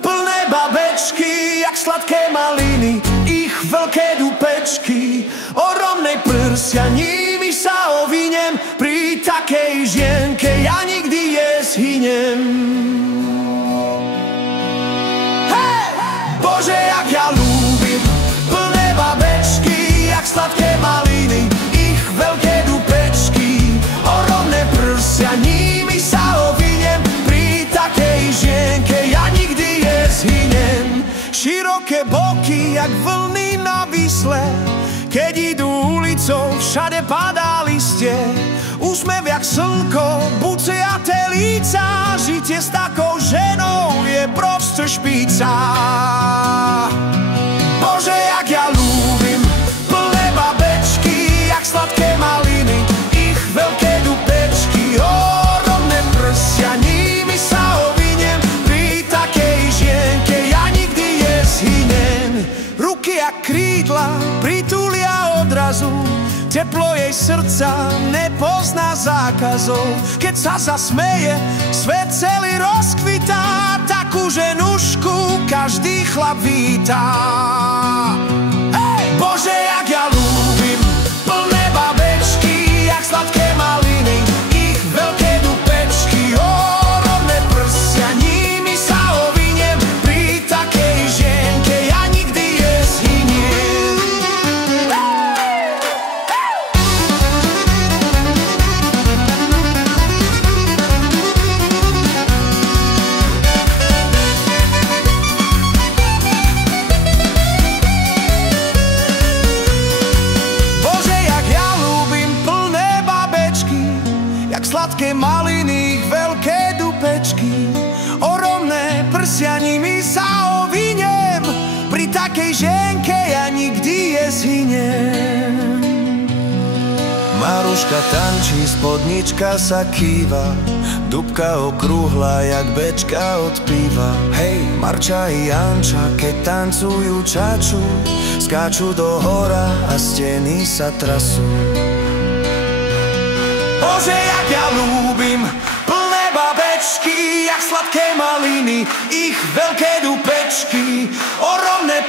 plné babečky, jak sladké maliny, ich veľké dupečky. Ohromnej prsia, nimi sa ovinem, pri takej žienke ja nikdy nezhynem. Hej! Bože, jak ja ľúbim plné babečky, jak sladké maliny, ich veľké dupečky. Ohromné prsia, nimi sa ovinem, pri takej žienke ja nikdy nezhynem. Široké boky, jak vlny na Visle, keď idú ulicou, všade padá listie. Úsmev jak slnko, buciaté líca, žitie s takou ženou je proste špica. Bože, jak ja ľúbim plné babečky, jak sladké maliny, ich veľké dupečky. Ohromné prsia, nimi sa ovinem, pri takej žienke ja nikdy nezhynem. Ruky jak krídla pritúlia odrazu, teplo jej srdca nepozná zákazov. Keď sa zasmeje, svet celý rozkvitá, takú ženušku každý chlap vítá. Hej! Bože, jak ja ľúbim plné babečky, jak sladké maliny, ich veľké dupečky. Ohromné prsia, nimi sa ovinem, pri takej žienke ja nikdy nezhyniem. Sladké maliny, ich veľké dupečky. Ohromné prsia, nimi sa ovinem, pri takej ženke ja nikdy nezhynem. Maruška tančí, spodnička sa kýva, dubka okrúhla, jak bečka od piva. Hej, Marča i Janča, keď tancujú čaču, skáču do hora a steny sa trasú. Bože, jak ja ľúbim plné babečky, jak sladké maliny, ich veľké dupečky. Ohromné